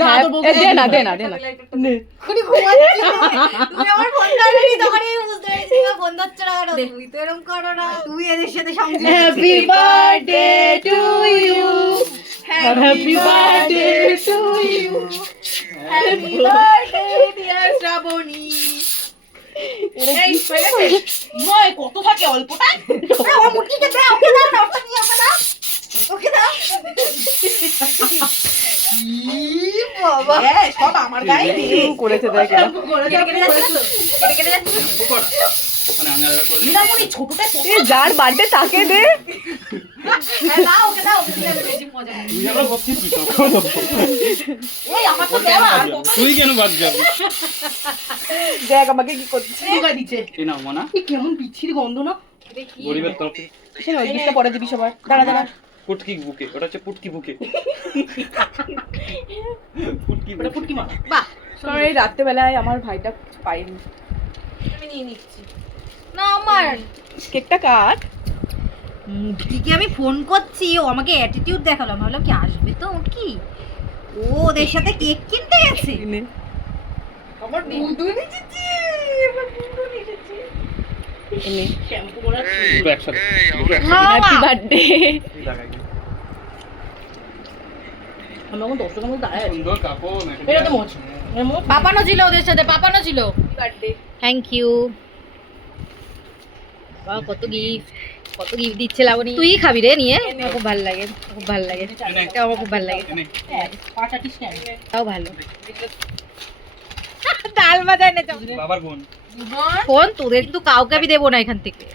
না তো বউকে দে না নে তুমি ঘুমাচ্ছিলে তুমি আমার ফোন ধরনি তখন আমি বুঝতে পেরেছি তুমি ফোন ধরছ না কেন তুমি তো এরকম করো না তুমি এদের সাথে সংযোগ happy birthday to you happy birthday to you happy birthday dear Shraboni এই নয় কত থাকে অল্পটা আমার মুরগিকে দাও ওকে দাও না ওটা নিয়ে ওকে দাও ওকে দাও ই বাবা হ্যাঁ সব আমার গায়ে দিয়ে করেছে দেখ কেটে যাচ্ছে তো কেটে যাচ্ছে নিরামণি ছোটটা এ যার বার্থডে তাকে দে হ্যাঁ দাও ওকে দাও ওকে দিলে বেশি মজা হবে তুই আমরা ভাবছিস কি তো এই আমার তো দেওয়া আর কত তুই কেন বাদ যাবি দেখ আমাকে কি করছিস লুকা দিচ্ছে এই নাও মানা এই কেমন বিচ্ছিরি গন্ধ না গরিবের তরফ থেকে শোনো ওই গিফটটা পরে দিবি সবার দাঁড়া দাঁড়া পুটকি বুকে ওটা হচ্ছে পুটকি বুকে পুটকি ওটা ফুটকি মা বাহ কারণ এই রাত্রেবেলায় আমার ভাইটা কিছু পাইনি আমি নিয়ে নিচ্ছি না আমার কেকটা কাট মুটকিকে আমি ফোন করছি ও আমাকে অ্যাটিটিউড দেখালো আমি ভাবলাম কি আসবে তো মুটকি ও ওদের সাথে কেক কিনতে গেছে আমার দুধ নিয়েছি আমার দুধ নিয়েছি এনে শ্যাম্পু করার দুটো একসাথে দুটো হ্যাপি বার্থডে একসাথে আমি এখন 10 টাকার মধ্যে দাঁড়ায় আছি সুন্দর কাপড় এটা তো মোচ এর মোচ পাপানো ছিল ওদের সাথে পাপানো ছিল বার্থডে থ্যাংক ইউ বাহ কত গিফট দিচ্ছে লাবণী তুই খাবি রে নিয়ে আমার খুব ভালো লাগে খুব ভালো লাগে এটা আমার খুব ভালো লাগে পাঁচ আটিস কেন তাও ভালো ডাল ভাজা এনেছো বাবার বোন ফোন তোদের কিন্তু কাউকে আমি দেবো না এখান থেকে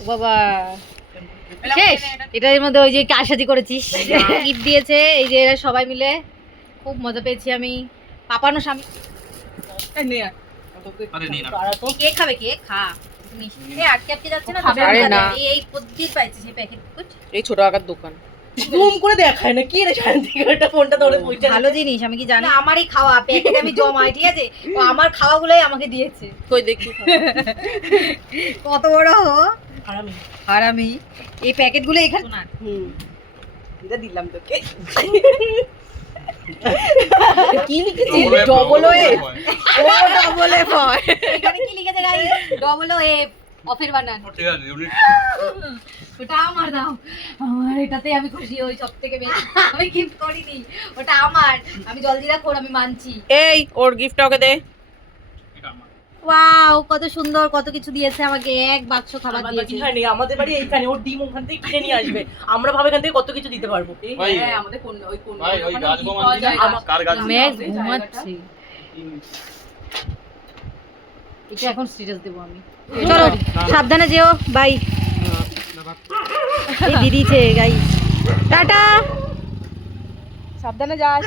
ও বাবা শেষ এটার মধ্যে ওই যে কারসাজি করেছিস গিফট দিয়েছে এই যে এরা সবাই মিলে খুব মজা পেয়েছি আমি পাপানো স্বামী নে আরে নে না কে খাবে কে খা আটকে আটকে যাচ্ছে না খাবে না। এই প্রতিদিন পাইছি সেই প্যাকেট এই ছোট আকার দোকান জুম করে দেখায় না কি রে শান্তিগড়টা ফোনটা ধরে পয়সা ভালো জিনিস আমি কি জানি আমারই খাওয়া প্যাকেট আমি জমাই ঠিক আছে ও আমার খাওয়াগুলোই আমাকে দিয়েছে কই দেখি কত বড় আরামে হারামি এই প্যাকেটগুলো এখানে হুম এটা দিলাম তোকে কি লিখেছি ডবল ওয়ে ও ডবল এফ হয় এখানে কি লিখেছে গাইস ডবল ও এফ অফের বানান ঠিক আছে ইউনিট ওটা আমার দাও আমার এটাতে আমি খুশি হই সব থেকে বেশি আমি গিফট করিনি ওটা আমার আমি জলজিরা খোর আমি মানছি এই ওর গিফটটা ওকে দে এটা আমার ওয়াও কত সুন্দর কত কিছু দিয়েছে আমাকে এক বাক্স খাবার আমার দিয়েছে এখানে আমাদের বাড়ি এইখানে ওর ডিম ওখান থেকে কিনে নিয়ে আসবে আমরা ভাবে এখান থেকে কত কিছু দিতে পারবো ভাই হ্যাঁ আমাদের কোন ওই কোন ভাই ওই গাছ বোমা কার গাছ মেঘ ঘুমাচ্ছে এটা এখন স্ট্যাটাস দেবো আমি চলো সাবধানে যেও বাই এই দিদিছে গাইস টাটা সাবধানে যাস